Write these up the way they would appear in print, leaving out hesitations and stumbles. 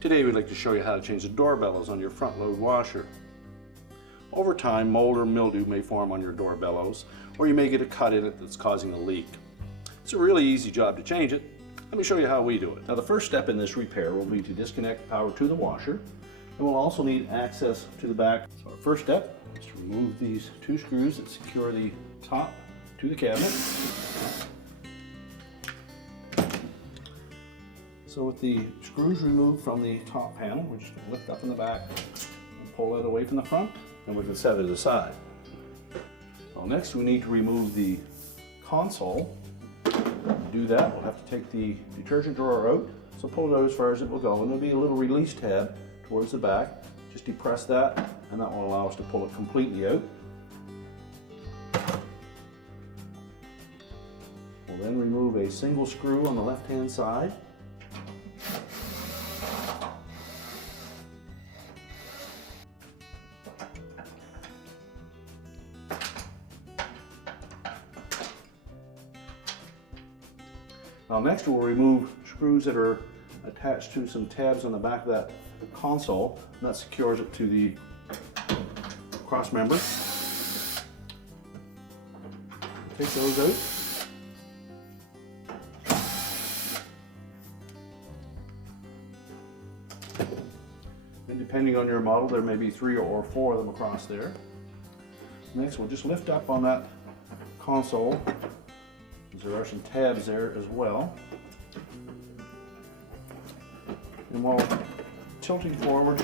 Today we'd like to show you how to change the door bellows on your front load washer. Over time, mold or mildew may form on your door bellows, or you may get a cut in it that's causing a leak. It's a really easy job to change it. Let me show you how we do it. Now the first step in this repair will be to disconnect power to the washer, and we'll also need access to the back. So our first step is to remove these two screws that secure the top to the cabinet. So with the screws removed from the top panel, we're just going to lift up in the back and pull it away from the front, and we can set it aside. Well, next we need to remove the console. To do that, we'll have to take the detergent drawer out, so pull it out as far as it will go, and there'll be a little release tab towards the back. Just depress that, and that will allow us to pull it completely out. We'll then remove a single screw on the left-hand side. Now next we'll remove screws that are attached to some tabs on the back of that console, and that secures it to the cross member. Take those out. And depending on your model, there may be 3 or 4 of them across there. Next we'll just lift up on that console. There are some tabs there as well. And while tilting forward,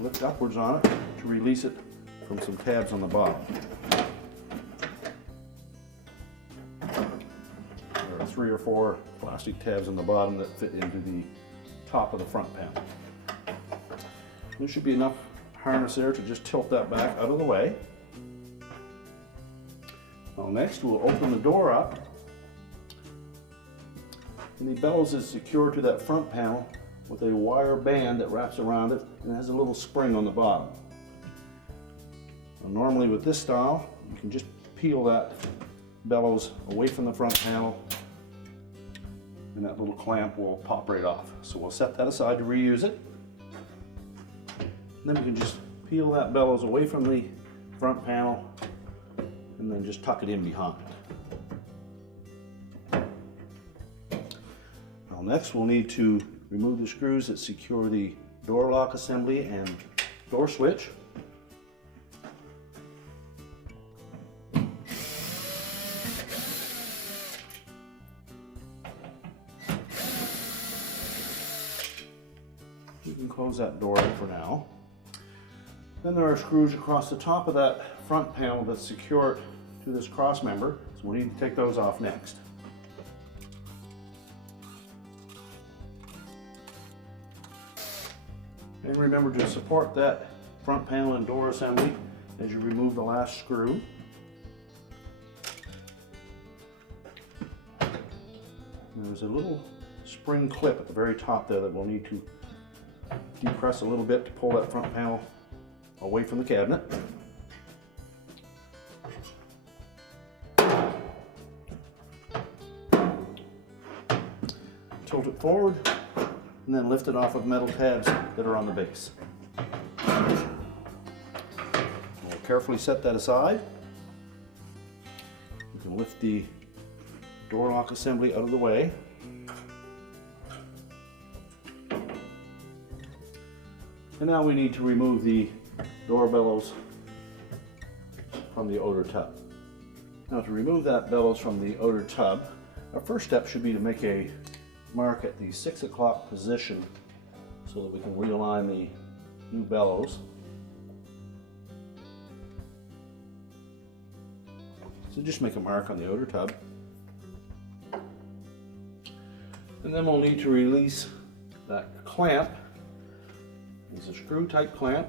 lift upwards on it to release it from some tabs on the bottom. There are 3 or 4 plastic tabs on the bottom that fit into the top of the front panel. There should be enough harness there to just tilt that back out of the way. Well, next we'll open the door up, and the bellows is secured to that front panel with a wire band that wraps around it and has a little spring on the bottom. Now, normally with this style, you can just peel that bellows away from the front panel and that little clamp will pop right off. So we'll set that aside to reuse it. And then we can just peel that bellows away from the front panel and then just tuck it in behind. Now next we'll need to remove the screws that secure the door lock assembly and door switch. You can close that door for now. Then there are screws across the top of that front panel that secure it to this cross member, so we need to take those off next. And remember to support that front panel and door assembly as you remove the last screw. There's a little spring clip at the very top there that we'll need to depress a little bit to pull that front panel away from the cabinet. Tilt it forward and then lift it off of metal tabs that are on the base. We'll carefully set that aside. You can lift the door lock assembly out of the way. And now we need to remove the door bellows from the Odor tub. Now to remove that bellows from the Odor tub, our first step should be to make a mark at the 6 o'clock position so that we can realign the new bellows. So just make a mark on the Odor tub. And then we'll need to release that clamp. It's a screw type clamp.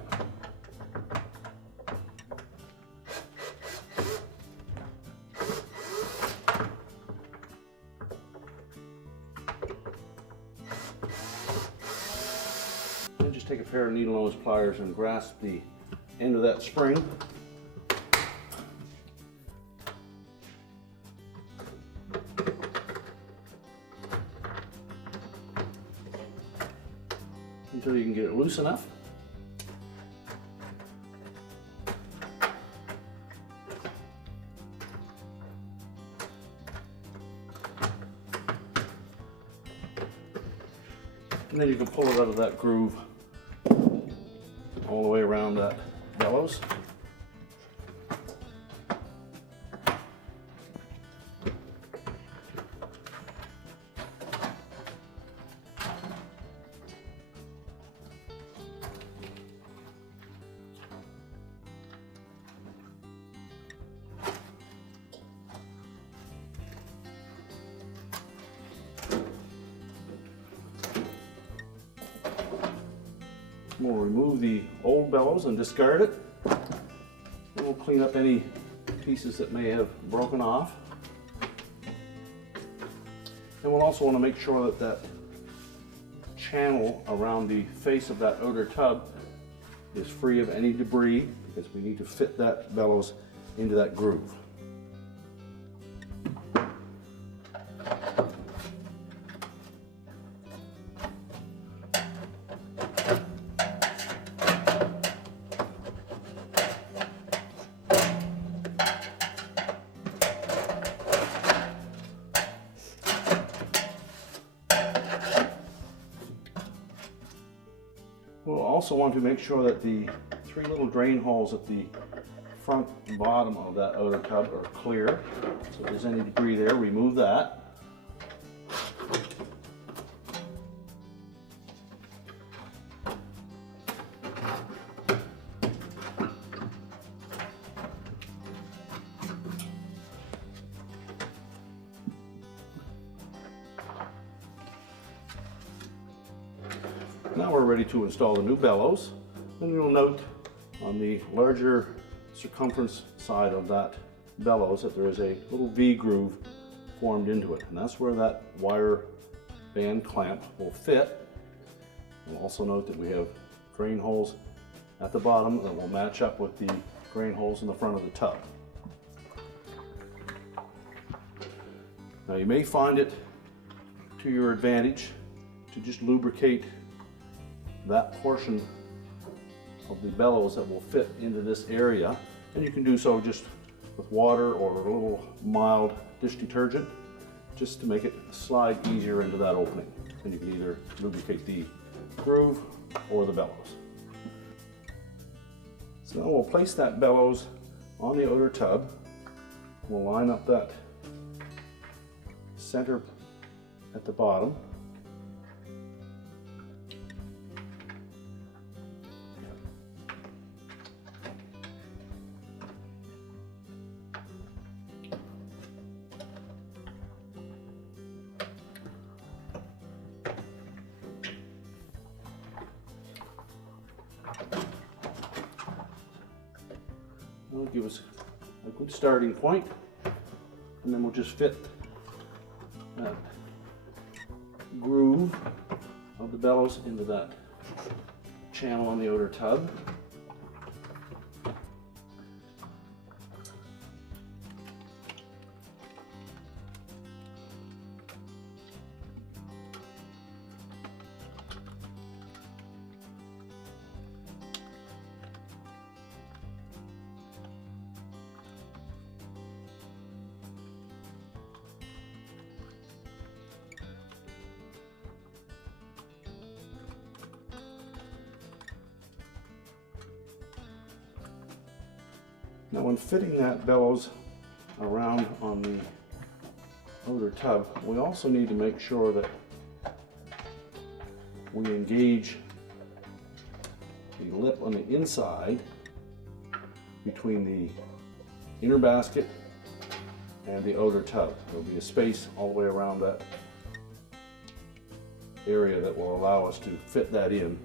And just take a pair of needle nose pliers and grasp the end of that spring. until you can get it loose enough. And then you can pull it out of that groove all the way around that bellows. We'll remove the old bellows and discard it. And we'll clean up any pieces that may have broken off. And we'll also want to make sure that that channel around the face of that Odor tub is free of any debris, because we need to fit that bellows into that groove. We'll also want to make sure that the 3 little drain holes at the front and bottom of that Odor tub are clear. So if there's any debris there, remove that. Now we're ready to install the new bellows, and you'll note on the larger circumference side of that bellows that there is a little V groove formed into it, and that's where that wire band clamp will fit. You'll also note that we have drain holes at the bottom that will match up with the drain holes in the front of the tub. Now you may find it to your advantage to just lubricate that portion of the bellows that will fit into this area, and you can do so just with water or a little mild dish detergent, just to make it slide easier into that opening. And you can either lubricate the groove or the bellows. So now we'll place that bellows on the Odor tub. We'll line up that center at the bottom. That'll give us a good starting point, and then we'll just fit that groove of the bellows into that channel on the Odor tub. Now when fitting that bellows around on the Odor tub, we also need to make sure that we engage the lip on the inside between the inner basket and the Odor tub. There'll be a space all the way around that area that will allow us to fit that in.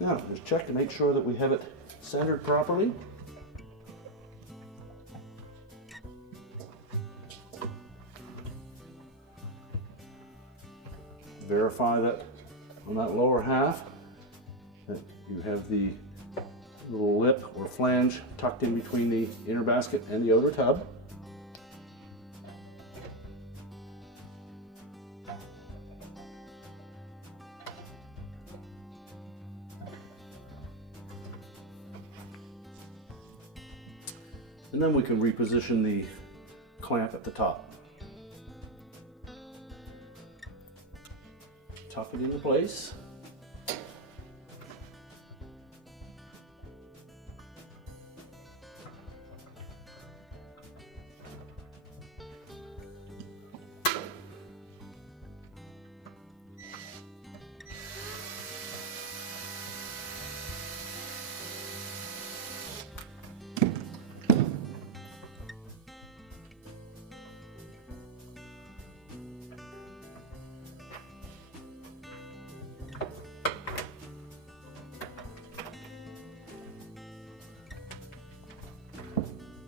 Now, just check to make sure that we have it centered properly. Verify that on that lower half that you have the little lip or flange tucked in between the inner basket and the odor tub. And then we can reposition the clamp at the top. Tuck it into place.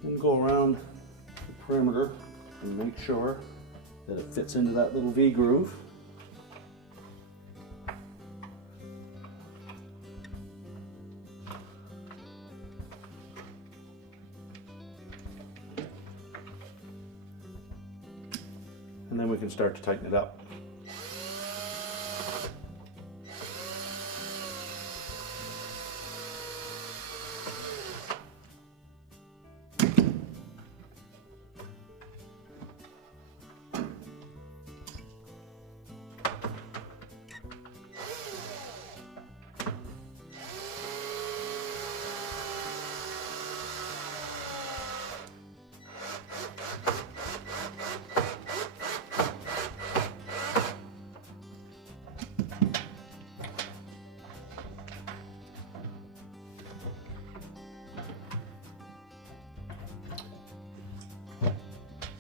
And go around the perimeter and make sure that it fits into that little V groove. And then we can start to tighten it up.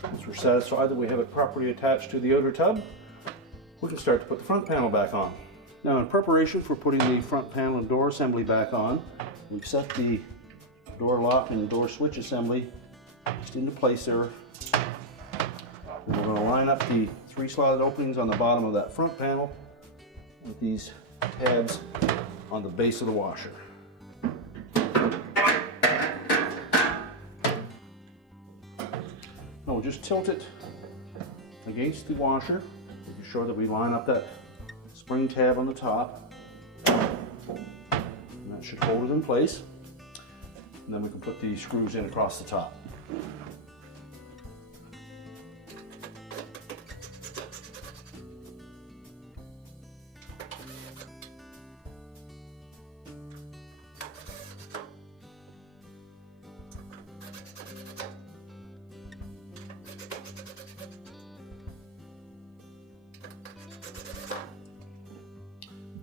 Once we're satisfied that we have it properly attached to the odor tub, we can start to put the front panel back on. Now, in preparation for putting the front panel and door assembly back on, we've set the door lock and door switch assembly just into place there. And we're going to line up the 3 slotted openings on the bottom of that front panel with these tabs on the base of the washer. Now we'll just tilt it against the washer, making sure that we line up that spring tab on the top. And that should hold it in place. And then we can put the screws in across the top.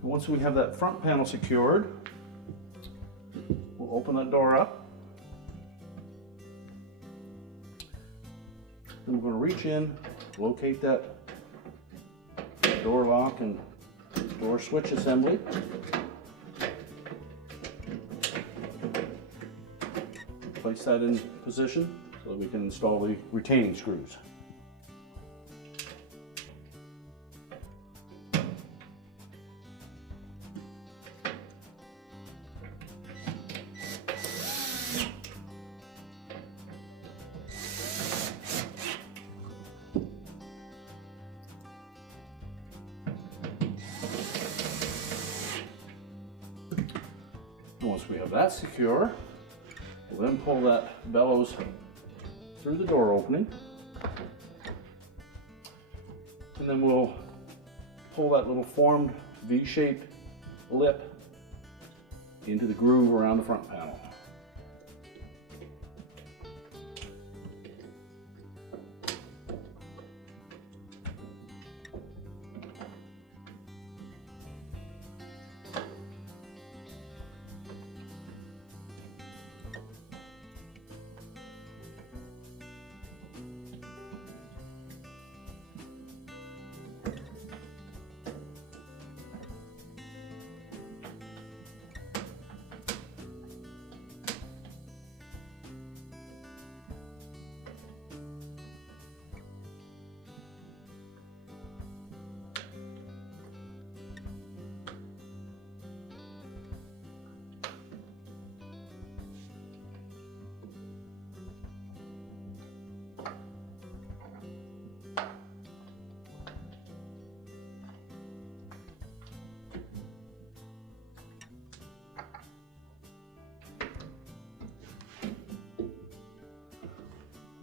Once we have that front panel secured, we'll open that door up. Then we're going to reach in, locate that door lock and door switch assembly. Place that in position so that we can install the retaining screws. Once we have that secure, we'll then pull that bellows through the door opening, and then we'll pull that little formed V-shaped lip into the groove around the front panel.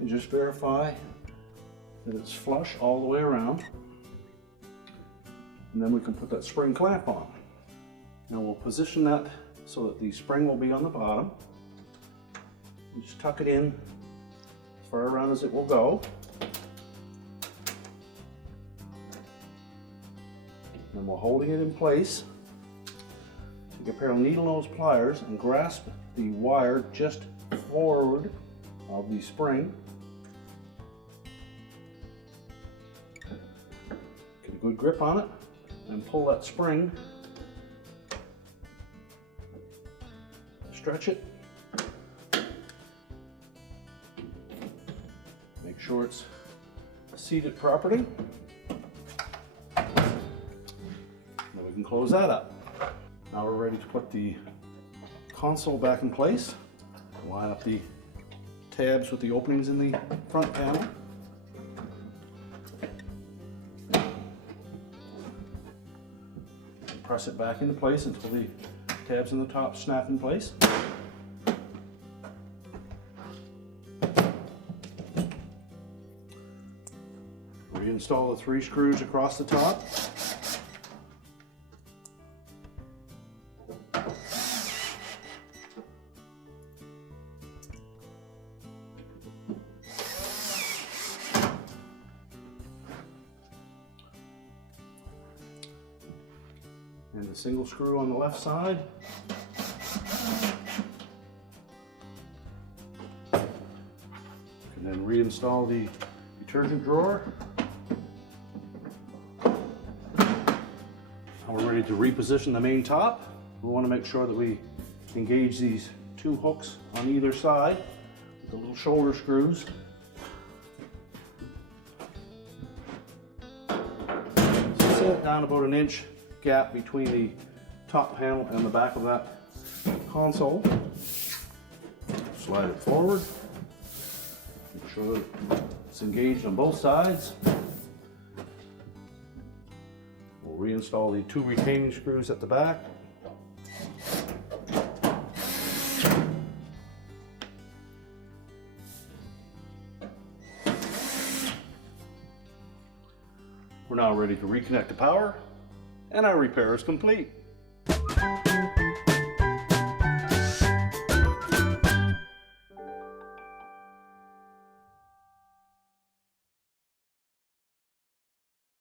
and just verify that it's flush all the way around. And then we can put that spring clamp on. Now we'll position that so that the spring will be on the bottom. And just tuck it in as far around as it will go. And we're holding it in place. Take a pair of needle nose pliers and grasp the wire just forward of the spring. Get a good grip on it and pull that spring. Stretch it. Make sure it's seated properly. Then we can close that up. Now we're ready to put the console back in place. Line up the tabs with the openings in the front panel. And press it back into place until the tabs in the top snap in place. Reinstall the 3 screws across the top. And a single screw on the left side. And then reinstall the detergent drawer. Now we're ready to reposition the main top. We want to make sure that we engage these 2 hooks on either side with the little shoulder screws. So set it down about 1 inch gap between the top panel and the back of that console. Slide it forward. Make sure that it's engaged on both sides. We'll reinstall the 2 retaining screws at the back. We're now ready to reconnect the power, and our repair is complete.